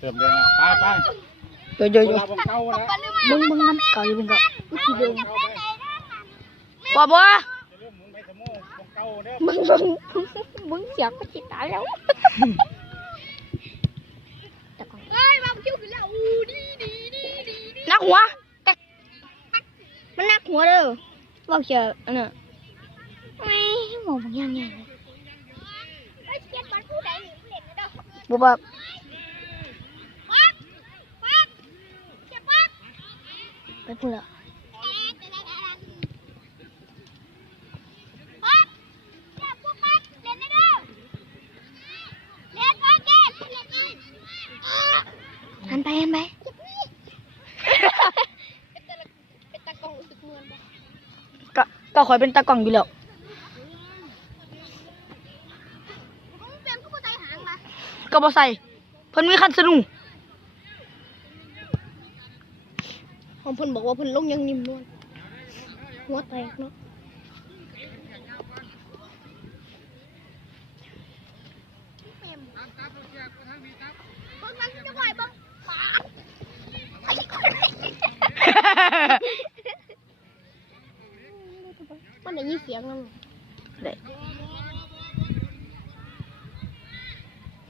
เติมเดือนแล้วไปไปโยโยโยเราบงเก้าแล้วมึงมึงน้ำเก่าอยู่มึงก็เดินเข้าไปบ่บ่จะเริ่มหมุนไปสมูบงเก้าเด้อมึงมึงมึงเสียก็จิตตายแล้วเฮ้ยมาคิ้วขึ้นแล้วอู้ดีดีดีดีดีนักหัวแก๊กมันนักหัวเด้อบอกเชียอันน่ะไม่หมองยังไงไอ้เกียนมันผู้ใดนี่เล่นเด้อบ่บ่ ปักปักเจ็บปัก ไปพูดละ ปักเจ็บพวกปักเล่นเด้อเล่นปักเก็บเล่นนี่หันไปหันไปเป็นตะเป็นตะกองสึกเมือนบ่ก็ก็คอยเป็นตากล้องอยู่แล้วมึงเป็นผู้ใส่หางมาก็บ่ใส่เพิ่นมีคันสนุก ของเพิ่นบอกว่าเพิ่นลงยังนิ่มนวลหัวแตกเนาะเบิ่งมันจะไหวบ่ปากมันได้ยินเสียงแล้วได้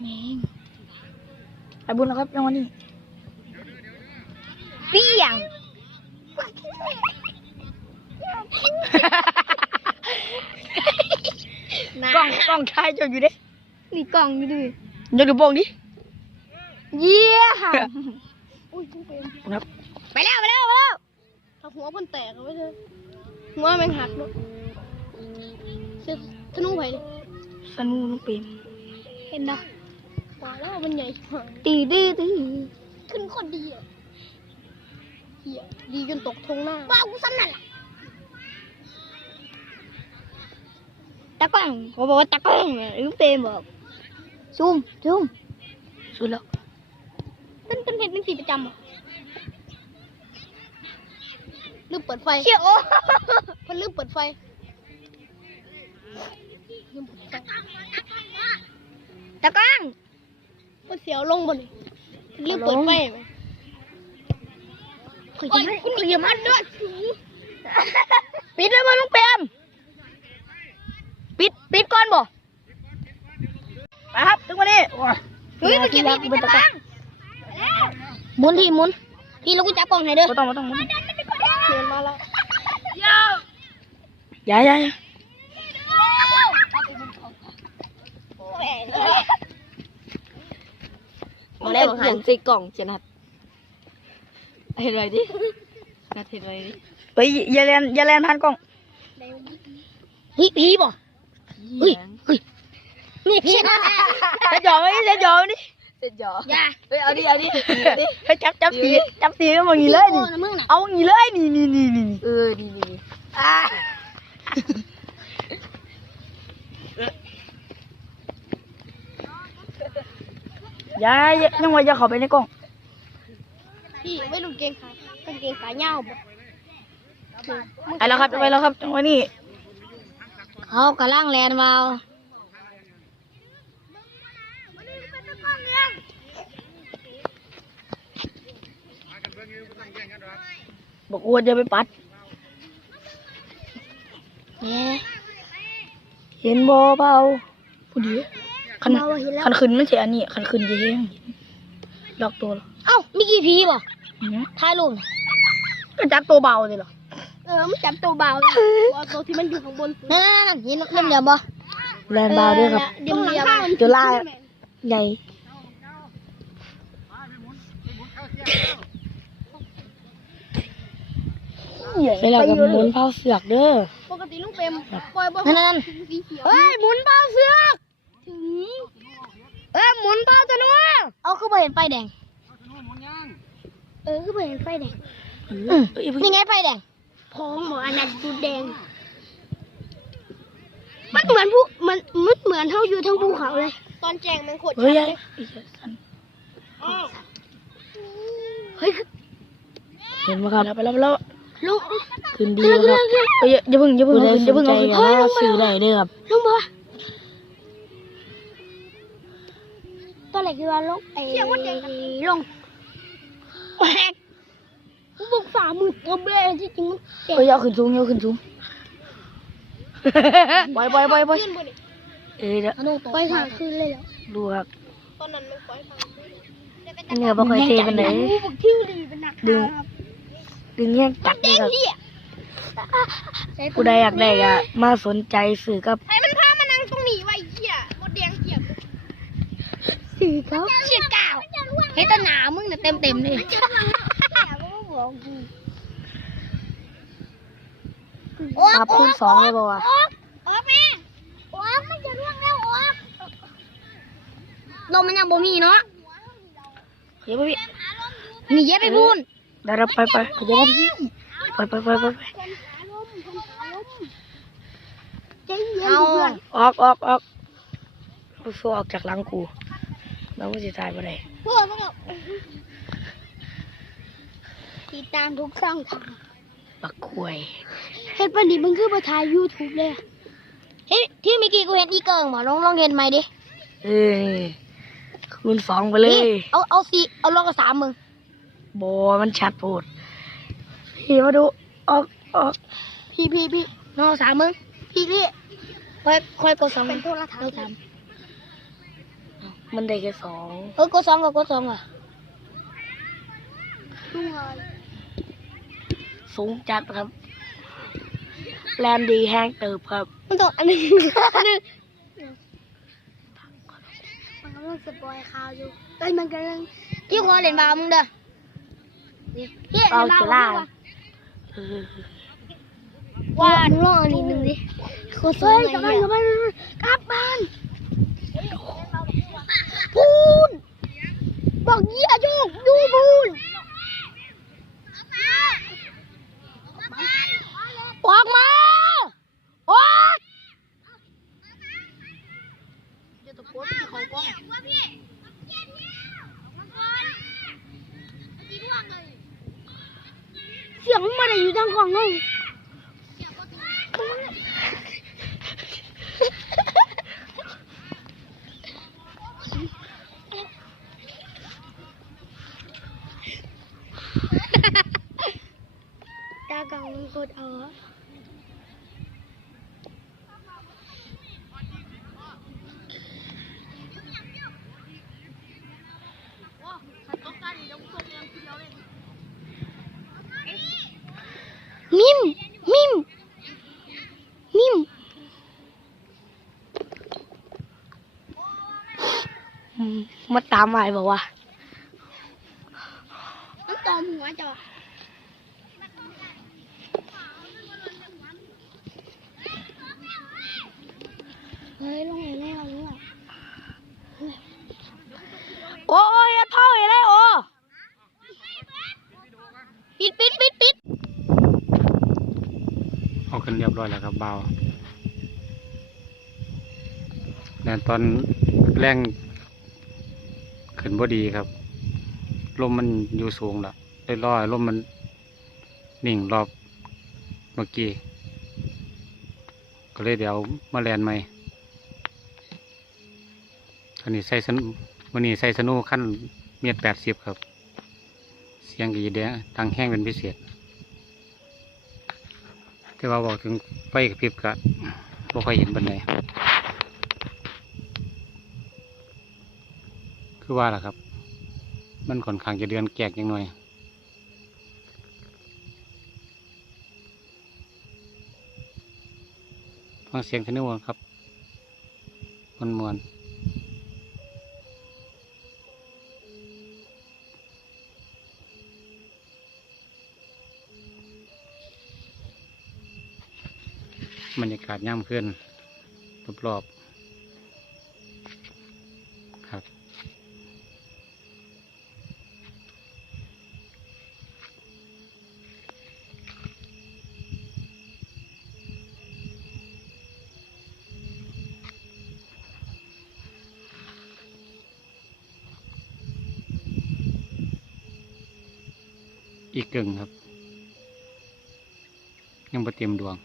แม่งไปบุญแล้วครับยังวันนี้เปี้ยง กล้องกล้องชายเจะอยู่เด้นี่กล่องอยู่ดิยกดูโป่งดิเยี่ยมอุ้ยเป็นครับไปแล้วไปแล้วไปแล้วถ้าหัวเพิ่นแตกเอาไว้เถอะหัวแม่งหักเนาะเสื้อธนูไผดิสนุกน้องเปรมเห็นนะว่าแล้วมันใหญ่ชิบหายตีดีตีขึ้นคนดีอะ เหี้ยดีจนตกทงหน้าว้าวกูซ้ำนั่นแหละตากล้องเขาบอกว่าตากล้องเนี่ยน้องเปรมบอกซูมซูมสุดแล้วเพิ่นเพิ่นเห็นเป็นสีประจำอะลืมเปิดไฟเชี่ยโอ้เพิ่นลืมเปิดไฟลืมเปิดไฟตากล้องเพิ่นเสียวลงบ่นี่ลืมเปิดไฟไหม ขอยิ้มขอยิ้มมันด้วยปิดเลยมั้งน้องเปรมปิดปิดก่อนบ่ไปครับถึงวันนี้เฮ้ยไปเก็บยัมีกดษ์ไปเป็นจับตากล้องหมุนทีหมุนทีแล้วกูจับกล่องให้เด้อบ่ต้องบ่ต้องบ่ต้องเชิญมาแล้วอย่าอย่าอย่ามาแล้วหันใส่กล่องจะนัด เห็นไรดินัดเห็นไรดิเฮ้ยอย่าแลนอย่าแลนผ่านกล้องเฮ้ยผีบ่เฮ้ยเฮ้ยนี่ผีนะจะจ่อไหมจะจ่อไหมนี่เสร็จจ่ออย่าเฮ้ยเอาดิเอาดิเอาดิให้จับจับสีจับสีก็มองงี้เลยนี่โนะมึงน่ะเอางี้เลยนี่นี่นี่นี่เออดีดีอ่าอย่าอย่ายังว่าอย่าเข้าไปในกล้อง พี่ไม่รู้เกงขายกางเกงขายาวบ่ไปแล้วครับไปแล้วครับจังหวะนี้เขากำลังแลนมาบอกว่าจะไปปัดเนี่ยเห็นบ่เปล่าผู้ดีคันมาว่าเห็นแล้วคันขึ้นมันเสียอันนี้คันขึ้นจะเฮงดอกตัวเหรอเอ้ามีกี่ผีบ่อื้อหือ ถ่ายรูปน่ะก็จับตัวเบาเลยเหรอ เออมันจับตัวเบาเลยว่าตัวที่มันอยู่ข้างบนนั่นๆๆเห็นเห็นเดี๋ยวบ่แลนเบาด้วยครับเดี๋ยวเดี๋ยวจุฬาใหญ่เวลากับหมุนเผาเสือกเด้อ ปกติลุงเปรมปล่อยบ่นั่นสีเขียวเฮ้ยหมุนเผาเสือกถึงเอ้ยหมุนเผาตัวนู้นเอาคือบ่เห็นไฟแดง เออคือบ่เห็นไฟแดงนี่ไงไฟแดงพองหมออันนั้นดูแดง มันเหมือนผู้มันมันเหมือนเท่าอยู่ทั้งภูเขาเลย ตอนแจงมันโคตรเฮ้ชัยดยายเลยอีกสันเฮ้ยเห็นไหมครับไปแล้วไปแล้วลุงขึ้นดีแล้วครับเฮ้ยอย่าเพิ่งอย่าเพิ่งเอาขึ้นอย่าเพิ่งเอาขึ้นเฮ้ยลงมาซื้อได้เด้อครับลุงบอกตอนแรกคือว่าลงไอ้ลง แหวกบุกฝ่ามือตัวเบลที่จริงมันแตกเอ้ยเอาขึ้นสูงเอาขึ้นสูงปล่อยปล่อยปล่อยปล่อยเอ้ยเดี๋ยวไปทางคืนเลยเหรอดูครับเนื้อบ่ค่อยเทมันเลยบุกที่ดีเป็นหนักดึงดึงแย่งกัดเลยครับผู้ใดอยากได้ก็มาสนใจสื่อกับให้มันพามานั่งตรงนี้ไว้เหี้ยมดแดงเกี่ยวสี่เขาเชี่ยกาว เฮ้ยแตหนามึงเนี่ยเต็มเต็มเลยปรับคูณสองเลยบ่วะออกออกแม่ออกมันจะร่วงแล้วออกลมมันยังบ่มีเนาะเดี๋ยวพี่นี่เย็บไปพูนเดี๋ยวเราไปไปเดี๋ยวพี่ไปไปไปไปไปเอาออกออกออกกูสู้ออกจากหลังกู แล้วกูจะตายไปไหนพวกมันก็ติดตามทุกช่องทางปักควยเฮ็ดปันนี้มันคือมาถ่ายยูทูบเลยอะเฮ้ยที่เมื่อกี้กูเห็นอีเกิงหมอลองลองเห็นไหมดิเอ้ยคูณสองไปเลยนี่เอาเอาสี่เอาลองกับสามมึงบอมันชัดโพดพี่มาดูออกออกพี่พี่พี่น้องสามมึงพี่พี่ค่อยค่อยกดสองเป็นโทรทัศน์เราท มันได้แค่สองำเออกดสองก็กดสองอะสูงจัดครับแลนดีแห้งเติบครับ มันต้องอันนึงอันนึงมันกำลังสปอยข่าวอยู่เอ้ยมันกำลังพี่ขอเล่นบามึงเด้อนี่พี่เอาเล่นบาจะมึงล่าดีกว่าเออว่ามึงลองอันนี้หนึ่งดิโคตรสวยกลับบ้านกลับบ้านกลับบ้าน พูนบอกเยี่ยโยกดูพูนออกมาออกเสียงมันอะไรอยู่ทางกล่องเลย ตากล่องมันกดเอาอะมิม มิม มิม อื มมาตามหมายบอกว่ามันตอมหัวจ้ะเฮ้ยลงไหนแน่เราด้วยโอ้ยอย่าเท่าไอ้ไรโอ้ปิดปิดปิดปิดเอาขึ้นเรียบร้อยแล้วครับเบาแต่ตอนแรง ขึ้นบ่ดีครับ ลมมันอยู่สูงล้วได้ร้อยลมมันนิ่งรอบเมื่อกี้ ก็เลยเดี๋ยวมาแลนใหม่อันนี้ใส่สนวันนี้ใส่สนูขั้นเมียดแปดสิบครับ เสียงกีแดงดังแห้งเป็นพิเศษ แต่ว่าบอกถึงไฟกระพริบก็บ่ค่อยเห็นบันได คือว่าล่ะครับ มันค่อนข้างจะเดือนแกกยังหน่อยฟังเสียงทะนุครับมันมวนบรรยากาศย่ำขึ้นรอบๆ อีกกึ่งครับ ยังบ่เตรียมดวง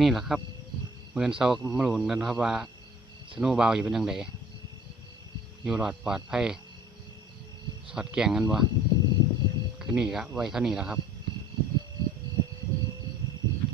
นี่แหละครับเมือนเซามาลุนกันครับว่าสนุเบาอยู่เป็นยังไงอยู่หลอดปลอดภัยสอดแกงกันบ่คือนี่ก็ไว้เท่านี้แหละครับ